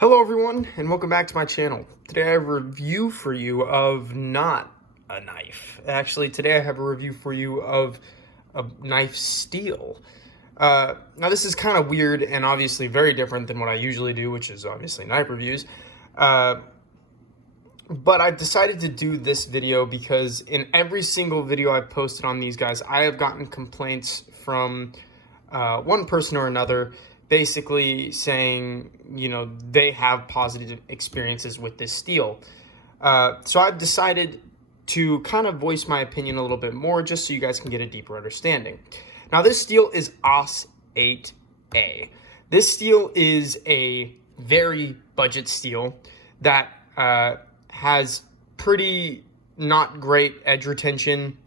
Hello everyone, and welcome back to my channel. Today I have a review for you of not a knife. Actually, today I have a review for you of a knife steel. Now this is kind of weird and obviously very different than what I usually do, which is obviously knife reviews. But I've decided to do this video because in every single video I've posted on these guys, I have gotten complaints from one person or another basically saying, they have positive experiences with this steel. So I've decided to kind of voice my opinion a little bit more just so you guys can get a deeper understanding. Now, this steel is Aus8A. This steel is a very budget steel that has pretty not great edge retention.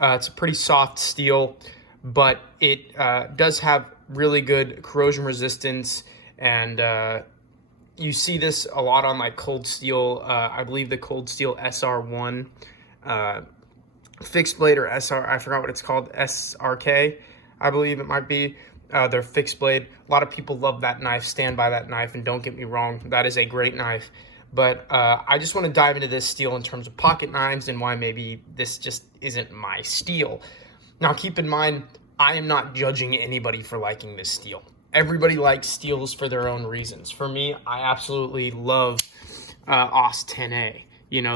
It's a pretty soft steel, but it does have really good corrosion resistance, and you see this a lot on like cold steel. I believe the cold steel SR1 fixed blade, or SR, I forgot what it's called, SRK, I believe it might be. They're fixed blade. A lot of people love that knife, stand by that knife, and don't get me wrong, that is a great knife. But I just want to dive into this steel in terms of pocket knives and why maybe this just isn't my steel. Now, keep in mind, I am not judging anybody for liking this steel. Everybody likes steels for their own reasons. For me, I absolutely love Aus8A.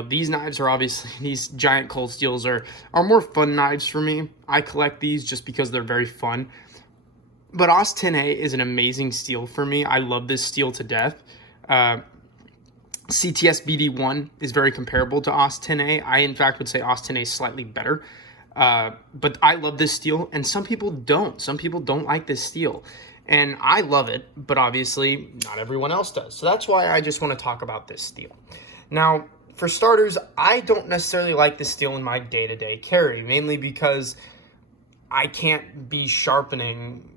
These knives are obviously, these giant cold steels are more fun knives for me. I collect these just because they're very fun. But Aus8A is an amazing steel for me. I love this steel to death. CTS BD1 is very comparable to Aus8A. I, in fact, would say Aus8A is slightly better. But I love this steel, and some people don't. Some people don't like this steel, and I love it, but obviously not everyone else does. So that's why I just want to talk about this steel. Now, for starters, I don't necessarily like this steel in my day-to-day carry, mainly because I can't be sharpening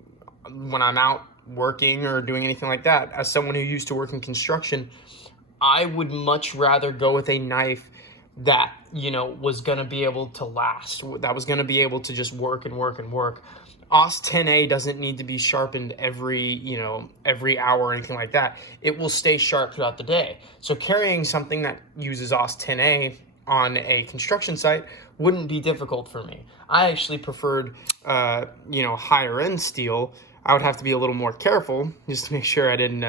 when I'm out working or doing anything like that. As someone who used to work in construction, I would much rather go with a knife that, was going to be able to last, that was going to be able to just work and work and work. Aus8A doesn't need to be sharpened every hour or anything like that. It will stay sharp throughout the day. So carrying something that uses Aus8A on a construction site wouldn't be difficult for me. I actually preferred, higher end steel. I would have to be a little more careful just to make sure I didn't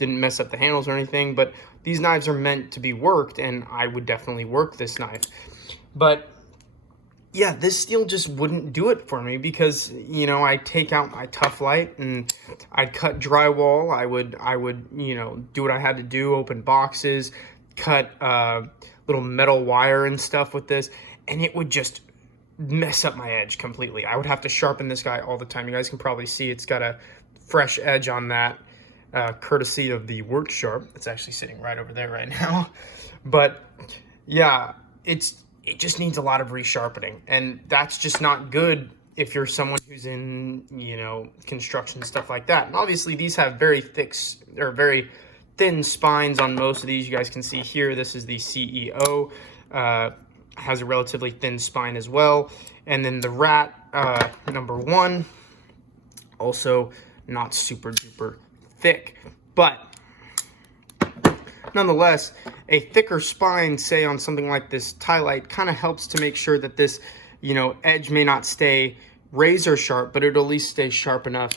mess up the handles or anything, but these knives are meant to be worked, and I would definitely work this knife. But yeah, this steel just wouldn't do it for me because, I take out my Tough Light and I'd cut drywall. I would, do what I had to do, open boxes, cut little metal wire and stuff with this, and it would just mess up my edge completely. I would have to sharpen this guy all the time. You guys can probably see it's got a fresh edge on that. Courtesy of the Work Sharp. It's actually sitting right over there right now. But yeah, it just needs a lot of resharpening, and that's just not good if you're someone who's in, construction, stuff like that. And obviously these have very thick or very thin spines on most of these. You guys can see here, this is the CEO, has a relatively thin spine as well. And then the Rat, number 1, also not super duper thick, but nonetheless, a thicker spine, say on something like this tie light, kind of helps to make sure that this, edge may not stay razor sharp, but it'll at least stay sharp enough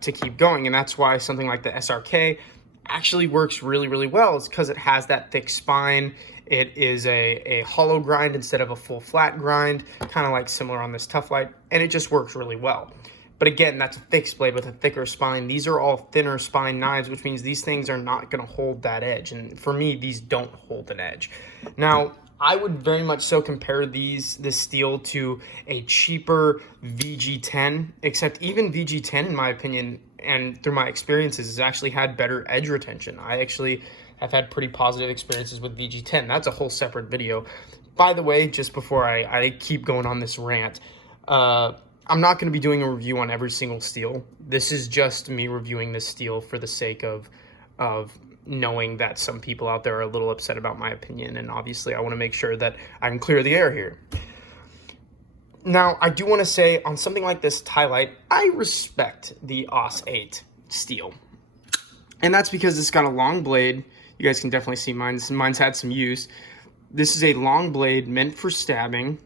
to keep going. And that's why something like the SRK actually works really, really well. It's because it has that thick spine. It is a hollow grind instead of a full flat grind, kind of like similar on this Tough Light, and it just works really well. But again, that's a fixed blade with a thicker spine. These are all thinner spine knives, which means these things are not going to hold that edge. And for me, these don't hold an edge. Now, I would very much so compare this steel to a cheaper VG10, except even VG10, in my opinion, and through my experiences, has actually had better edge retention. I actually have had pretty positive experiences with VG10. That's a whole separate video. By the way, just before I keep going on this rant, I'm not going to be doing a review on every single steel. This is just me reviewing this steel for the sake of knowing that some people out there are a little upset about my opinion, and obviously I want to make sure that I can clear the air here. Now, I do want to say on something like this tie light, I respect the Aus8 steel. And that's because it's got a long blade. You guys can definitely see mine. Mine's had some use. This is a long blade meant for stabbing.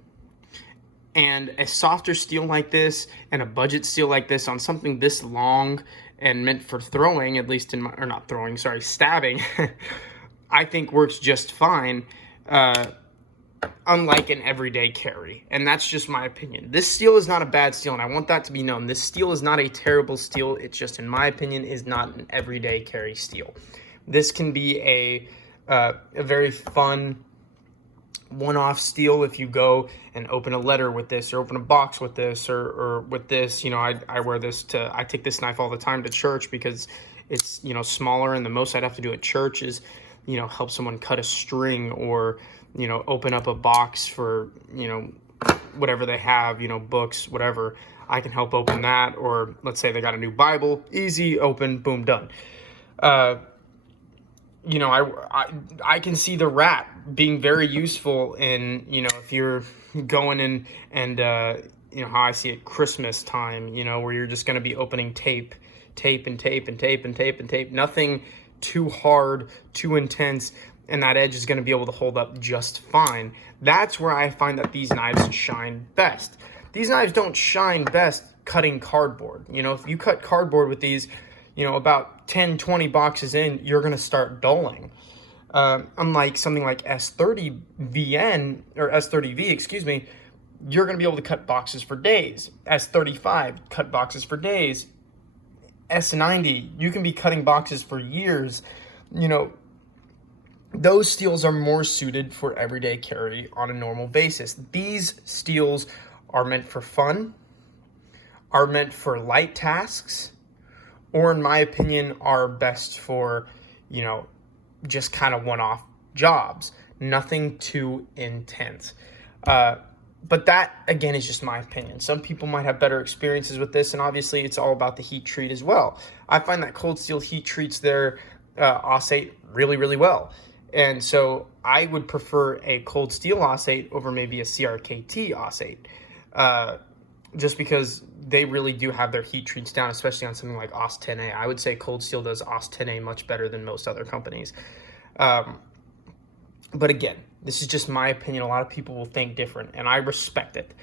And a softer steel like this and a budget steel like this on something this long and meant for throwing, at least in my, or not throwing, sorry, stabbing, I think works just fine, unlike an everyday carry. And that's just my opinion. This steel is not a bad steel, and I want that to be known. This steel is not a terrible steel. It's just, in my opinion, is not an everyday carry steel. This can be a very fun one-off steel if you go and open a letter with this, or open a box with this, or with this. You know, I wear this I take this knife all the time to church because it's, you know, smaller, and the most I'd have to do at church is, you know, help someone cut a string, or, you know, open up a box for, you know, whatever they have, you know, books, whatever. I can help open that. Or let's say they got a new Bible, easy, open, boom, done. You know, I can see the rat being very useful in, you know, if you're going in and you know, how I see it, Christmas time, you know, where you're just going to be opening tape, nothing too hard, too intense, and that edge is going to be able to hold up just fine. That's where I find that these knives shine best. These knives don't shine best cutting cardboard. You know, if you cut cardboard with these, you know, about 10, 20 boxes in, you're going to start dulling. Unlike something like S30VN, or S30V, excuse me, you're going to be able to cut boxes for days. S35, cut boxes for days. S90, you can be cutting boxes for years. You know, those steels are more suited for everyday carry on a normal basis. These steels are meant for fun, are meant for light tasks, or in my opinion, are best for, you know, just kind of one-off jobs. Nothing too intense. But that, again, is just my opinion. Some people might have better experiences with this, and obviously it's all about the heat treat as well. I find that cold steel heat treats their Aus8 really, really well. And so I would prefer a cold steel Aus8 over maybe a CRKT Aus8. Just because they really do have their heat treats down, especially on something like Aus8A. I would say Cold Steel does Aus8A much better than most other companies. But again, this is just my opinion. A lot of people will think different, and I respect it.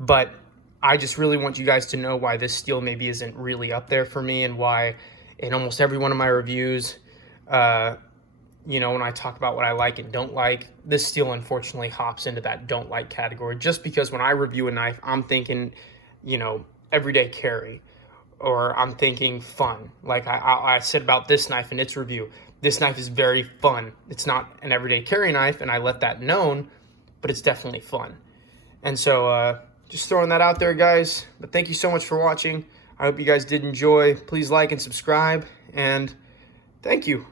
But I just really want you guys to know why this steel maybe isn't really up there for me, and why in almost every one of my reviews, you know, when I talk about what I like and don't like, this steel unfortunately hops into that don't like category. Just because when I review a knife, I'm thinking, you know, everyday carry, or I'm thinking fun. Like I said about this knife in its review, this knife is very fun. It's not an everyday carry knife, and I let that known, but it's definitely fun. And so just throwing that out there, guys. But thank you so much for watching. I hope you guys did enjoy. Please like and subscribe, and thank you.